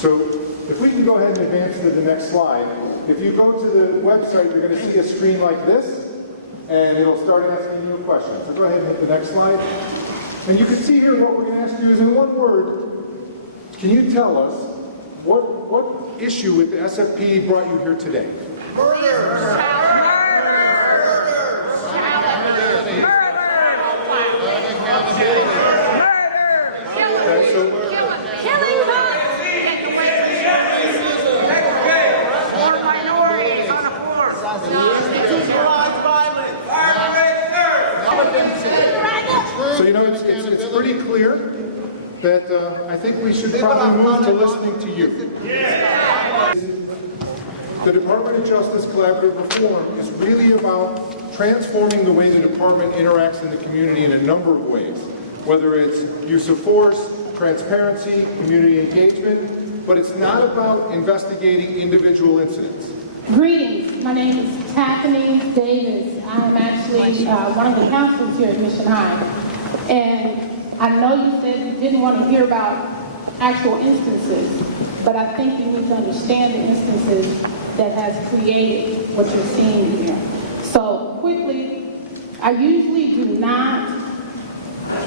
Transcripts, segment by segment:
So if we can go ahead and advance to the next slide. If you go to the website, you're going to see a screen like this, and it'll start asking you a question. So go ahead and hit the next slide. And you can see here what we're going to ask you is in one word, can you tell us what issue with the SFPD brought you here today? So you know, it's pretty clear that I think we should probably move to listening to you. The Department of Justice Collaborative Reform is really about transforming the way the department interacts in the community in a number of ways, whether it's use of force, transparency, community engagement, but it's not about investigating individual incidents. Greetings, my name is Tiffany Davis. I am actually one of the counselors here at Mission High. And I know you said you didn't want to hear about actual instances, but I think you need to understand the instances that has created what you're seeing here. So quickly, I usually do not,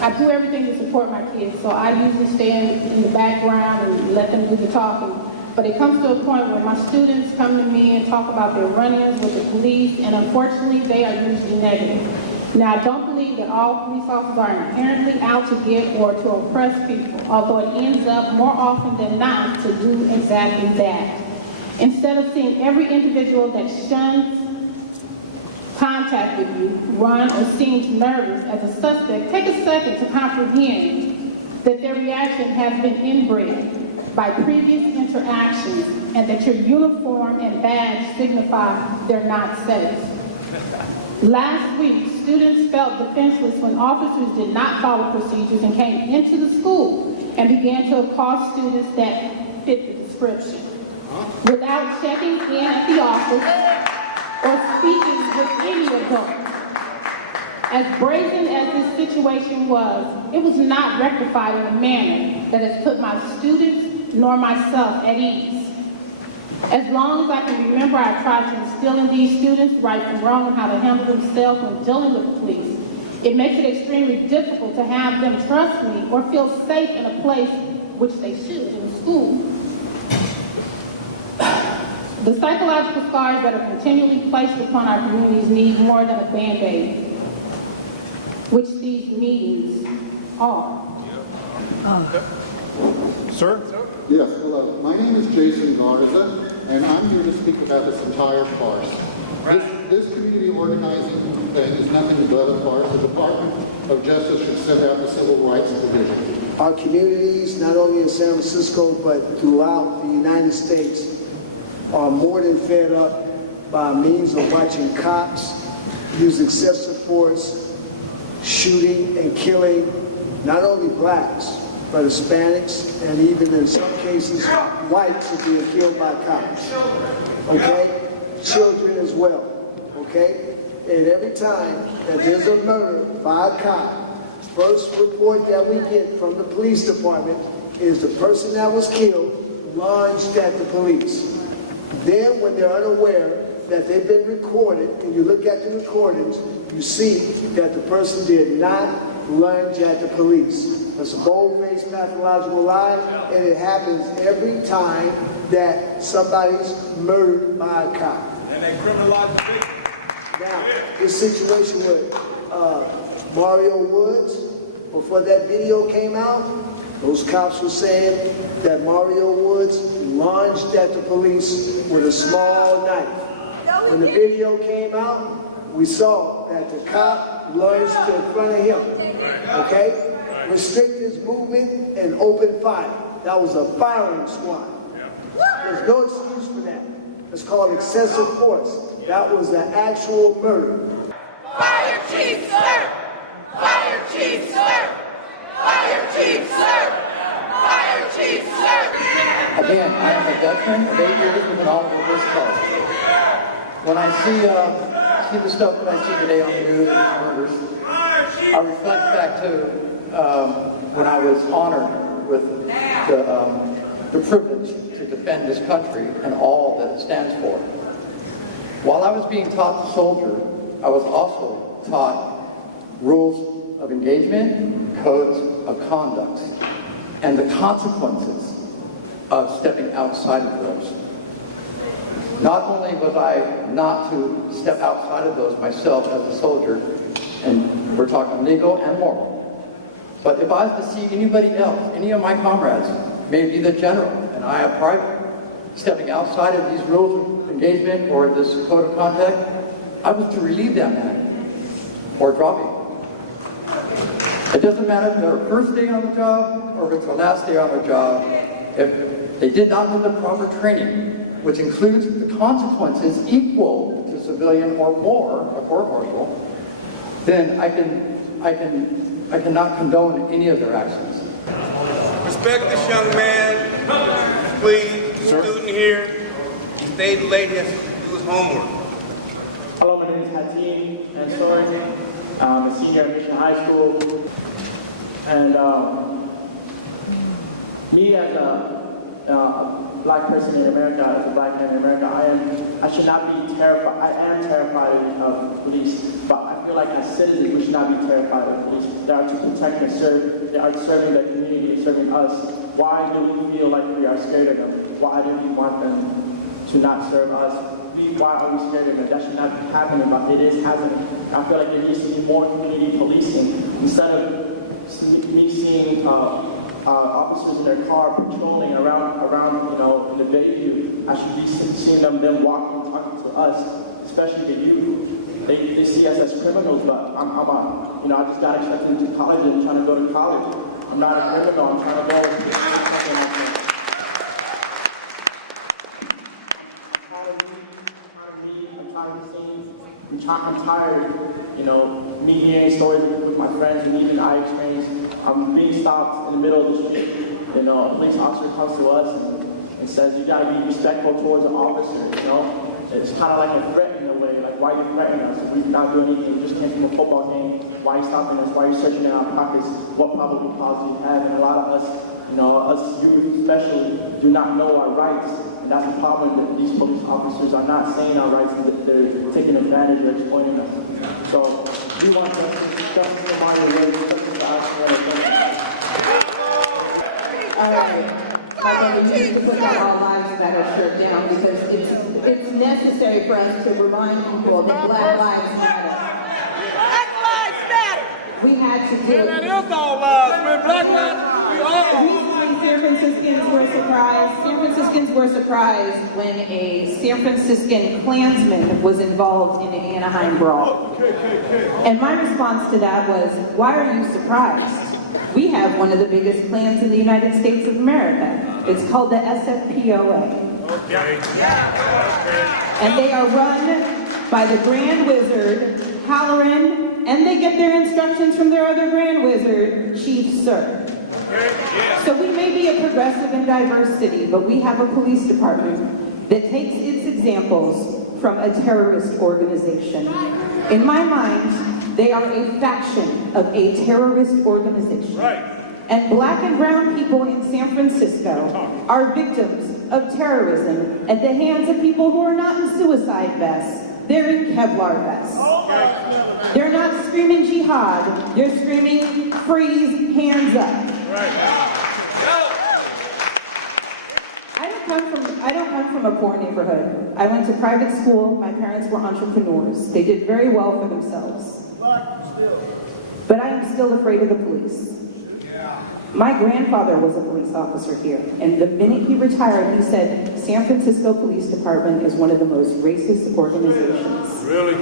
I do everything to support my kids, so I usually stay in the background and let them do the talking. But it comes to a point where my students come to me and talk about their run-ins with the police, and unfortunately, they are usually negative. Now, I don't believe that all police officers are inherently out to get or to oppress people, although it ends up more often than not to do exactly that. Instead of seeing every individual that shuns contact with you, run, or seems nervous as a suspect, take a second to comprehend that their reaction has been inbred by previous interactions and that your uniform and badge signify they're not safe. Last week, students felt defenseless when officers did not follow procedures and came into the school and began to accost students that fit the description without checking in at the office or speaking with any adult. As brazen as this situation was, it was not rectified in a manner that has put my students nor myself at ease. As long as I can remember, I tried to instill in these students right from wrong and how to handle themselves when dealing with the police. It makes it extremely difficult to have them trust me or feel safe in a place which they should in school. The psychological scars that are continually placed upon our communities need more than a Band-Aid, which these meetings are. Sir? Yes, hello. My name is Jason Garza, and I'm here to speak about this entire farce. This community organizing thing is nothing but a farce. The Department of Justice should send out the Civil Rights Division. Our communities, not only in San Francisco, but throughout the United States, are more than fed up by means of watching cops use excessive force, shooting and killing not only blacks, but Hispanics, and even in some cases, whites are being killed by cops, okay? Children as well, okay? And every time that there's a murder by a cop, first report that we get from the police department is the person that was killed lunged at the police. Then when they're unaware that they've been recorded, and you look at the recordings, you see that the person did not lunge at the police. That's a bold-faced pathological lie, and it happens every time that somebody's murdered by a cop. And they criminalize the victim. Now, this situation with Mario Woods, before that video came out, those cops were saying that Mario Woods lunged at the police with a small knife. When the video came out, we saw that the cop lunged in front of him, okay? Restrict his movement and open fire. That was a firing squad. There's no excuse for that. It's called excessive force. That was the actual murder. Fire Chief, sir! Fire Chief, sir! Fire Chief, sir! Fire Chief, sir! Again, I am a veteran of 8 years with an automobile cause. When I see the stuff that I see today on the news and these murders, I reflect back to when I was honored with the the privilege to defend this country and all that it stands for. While I was being taught to soldier, I was also taught rules of engagement, codes of conduct, and the consequences of stepping outside of those. Not only was I not to step outside of those myself as a soldier, and we're talking legal and moral, but if I was to see anybody else, any of my comrades, maybe the general and I a private, stepping outside of these rules of engagement or this code of conduct, I was to relieve that man or drop him. It doesn't matter if they're first day on the job or if it's their last day on the job. If they did not do the proper training, which includes the consequences equal to civilian or more, a court-martial, then I cannot condone any of their actions. Respect this young man, please. Student here, he stayed late, he has to do his homework. Hello, my name is Hatim Ansori. I'm a senior at Mission High School. And me as a black person in America, as a black man in America, I should not be terrified. I am terrified of police, but I feel like as citizens, we should not be terrified of police. They are to protect and serve. They are serving the community, serving us. Why do we feel like we are scared of them? Why do we want them to not serve us? Why are we scared of them? That should not be happening, but it is happening. I feel like there needs to be more community policing. Instead of me seeing officers in their car patrolling around, in the Bayview, I should be seeing them walking and talking to us, especially the youth. They see us as criminals, but I just got accepted into college and trying to go to college. I'm not a criminal, I'm trying to go and get something like that. I'm tired, me hearing stories with my friends and even I experienced. I'm being stopped in the middle of the street. A police officer comes to us and says, you gotta be respectful towards the officer, It's kind of like a threat in a way, like why are you threatening us? If we're not doing anything, we just came from a football game, why are you stopping us? Why are you searching in our pockets? What probable cause do you have? And a lot of us, us youth especially, do not know our rights. And that's the problem, that these police officers are not saying our rights, and that they're taking advantage or exploiting us. So we want justice for Mario Ray, justice for us. All right. Michael, we need to put down all lives that are shut down because it's necessary for us to remind people that Black Lives Matter. Black Lives Matter. We had to do it. That is all lives, man. Black lives, we all. Recently, San Franciscans were surprised when a San Franciscan Klansman was involved in an Anaheim brawl. And my response to that was, why are you surprised? We have one of the biggest clans in the United States of America. It's called the SFPOA. And they are run by the Grand Wizard, Halloran, and they get their instructions from their other Grand Wizard, Chief Suhr. So we may be a progressive and diverse city, but we have a police department that takes its examples from a terrorist organization. In my mind, they are a faction of a terrorist organization. And black and brown people in San Francisco are victims of terrorism at the hands of people who are not in suicide vests. They're in Kevlar vests. They're not screaming jihad. They're screaming freeze, hands up. I don't come from a poor neighborhood. I went to private school. My parents were entrepreneurs. They did very well for themselves. But I am still afraid of the police. My grandfather was a police officer here, and the minute he retired, he said, San Francisco Police Department is one of the most racist organizations. Really?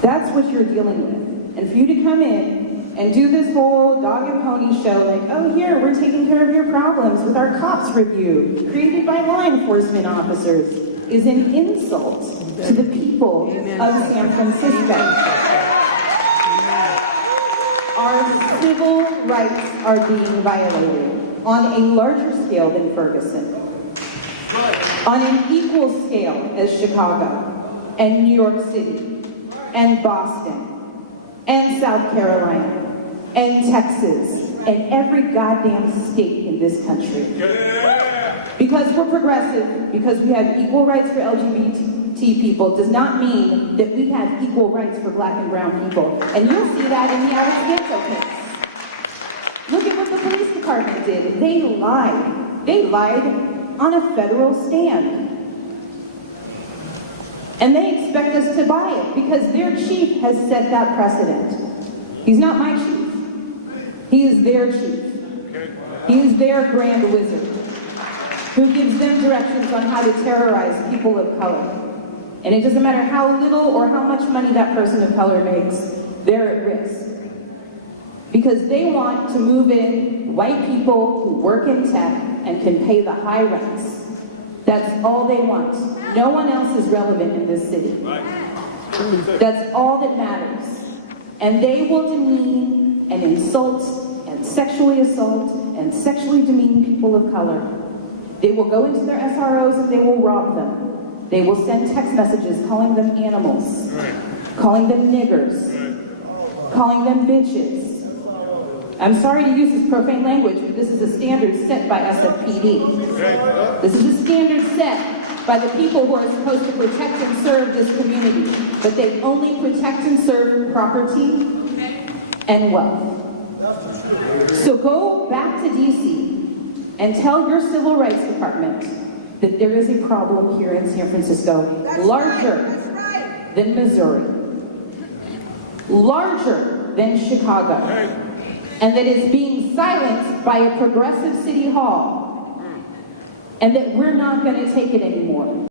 That's what you're dealing with. And for you to come in and do this whole dog and pony show, like, oh, here, we're taking care of your problems with our cops review, created by law enforcement officers, is an insult to the people of San Francisco. Our civil rights are being violated on a larger scale than Ferguson, on an equal scale as Chicago, and New York City, and Boston, and South Carolina, and Texas, in every goddamn state in this country. Because we're progressive, because we have equal rights for LGBT people, does not mean that we have equal rights for black and brown people. And you'll see that in the Alex Ganto case. Look at what the police department did. They lied. They lied on a federal stand. And they expect us to buy it because their chief has set that precedent. He's not my chief. He is their chief. He is their grand wizard who gives them directions on how to terrorize people of color. And it doesn't matter how little or how much money that person of color makes, they're at risk. Because they want to move in white people who work in tech and can pay the high rents. That's all they want. No one else is relevant in this city. That's all that matters. And they will demean and insult and sexually assault and sexually demean people of color. They will go into their SROs and they will rob them. They will send text messages calling them animals, calling them niggers, calling them bitches. I'm sorry to use this profane language, but this is a standard set by SFPD. This is a standard set by the people who are supposed to protect and serve this community, but they only protect and serve property and wealth. So go back to DC and tell your civil rights department that there is a problem here in San Francisco larger than Missouri, larger than Chicago, and that is being silenced by a progressive city hall, and that we're not going to take it anymore.